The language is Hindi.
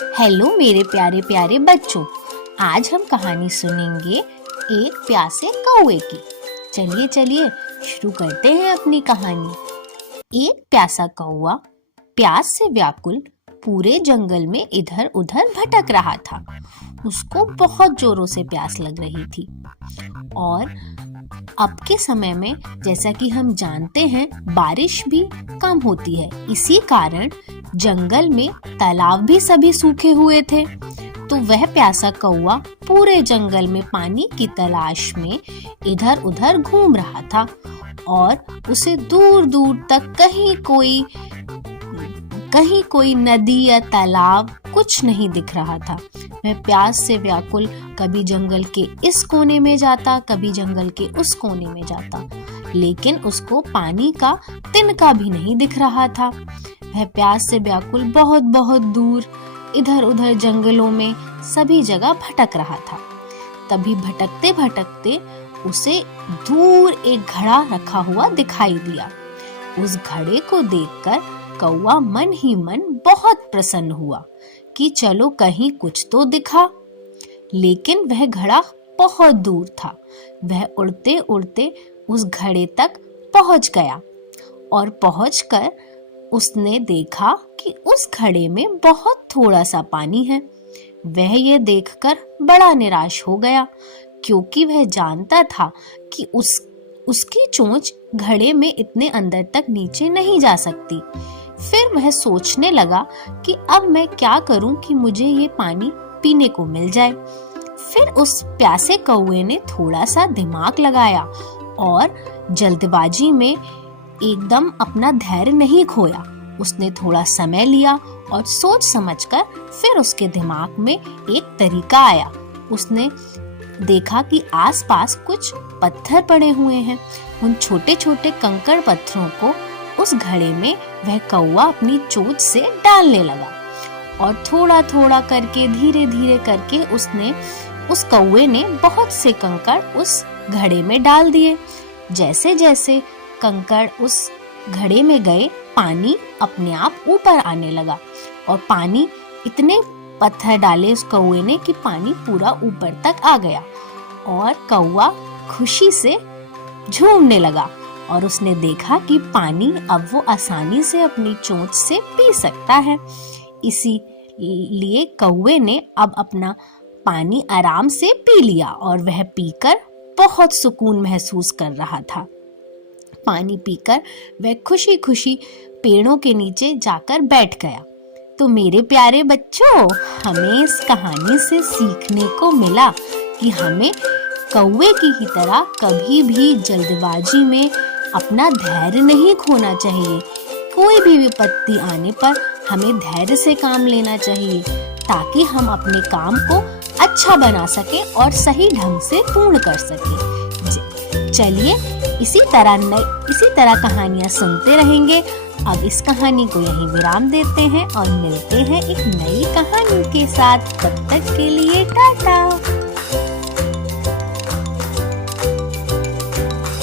हेलो मेरे प्यारे प्यारे बच्चों, आज हम कहानी सुनेंगे एक प्यासे कौवे की। चलिए चलिए शुरू करते हैं अपनी कहानी। एक प्यासा कौवा प्यास से व्याकुल पूरे जंगल में इधर उधर भटक रहा था। उसको बहुत जोरों से प्यास लग रही थी और अब के समय में जैसा कि हम जानते हैं बारिश भी कम होती है। इसी कारण जंगल में तालाब भी सभी सूखे हुए थे। तो वह प्यासा कौवा पूरे जंगल में पानी की तलाश में इधर उधर घूम रहा था और उसे दूर दूर तक कहीं कोई नदी या तालाब कुछ नहीं दिख रहा था। वह प्यास से व्याकुल कभी जंगल के इस कोने में जाता, कभी जंगल के उस कोने में जाता, लेकिन उसको पानी का तिनका भी नहीं दिख रहा था। वह प्यास से व्याकुल बहुत बहुत दूर इधर उधर जंगलों में सभी जगह भटक रहा था। तभी भटकते भटकते उसे दूर एक घड़ा रखा हुआ दिखाई दिया। उस घड़े को देखकर कौवा मन ही मन बहुत प्रसन्न हुआ कि चलो कहीं कुछ तो दिखा। लेकिन वह घड़ा बहुत दूर था। वह उड़ते उड़ते उस घड़े तक पहुंच गया और पहुंचकर उसने देखा कि उस घड़े में बहुत थोड़ा सा पानी है। वह ये देखकर बड़ा निराश हो गया, क्योंकि वह जानता था कि उसकी चोंच घड़े में इतने अंदर तक नीचे नहीं जा सकती। फिर वह सोचने लगा कि अब मैं क्या करूं कि मुझे ये पानी पीने को मिल जाए। फिर उस प्यासे कौवे ने थोड़ा सा दिमाग लगाया और जल्दबाजी में एकदम अपना धैर्य नहीं खोया। उसने थोड़ा समय लिया और सोच समझकर फिर उसके दिमाग में एक तरीका आया। उसने देखा कि आसपास कुछ पत्थर पड़े हुए हैं। उन छोटे छोटे कंकड़ पत्थरों को उस घड़े में वह कौवा अपनी चोंच से डालने लगा और थोड़ा थोड़ा करके धीरे धीरे करके उस कौवे ने बहुत से कंकड़ उस घड़े में डाल दिए। जैसे जैसे कंकड़ उस घड़े में गए, पानी अपने आप ऊपर आने लगा और पानी इतने पत्थर डाले उस कौवे ने कि पानी पूरा ऊपर तक आ गया और कौवा खुशी से झूमने लगा और उसने देखा कि पानी अब वो आसानी से अपनी चोंच से पी सकता है। इसीलिए कौवे ने अब अपना पानी आराम से पी लिया और वह पीकर बहुत सुकून महसूस कर रहा था। पानी पीकर वह खुशी खुशी पेड़ों के नीचे जाकर बैठ गया। तो मेरे प्यारे बच्चों, हमें इस कहानी से सीखने को मिला कि हमें कौवे की ही तरह कभी भी जल्दबाजी में अपना धैर्य नहीं खोना चाहिए। कोई भी विपत्ति आने पर हमें धैर्य से काम लेना चाहिए ताकि हम अपने काम को अच्छा बना सके और सही ढंग से पूर्ण कर सके। चलिए इसी तरह कहानियां सुनते रहेंगे। अब इस कहानी को यहीं विराम देते हैं और मिलते हैं एक नई कहानी के साथ। तब तक के लिए टाटा।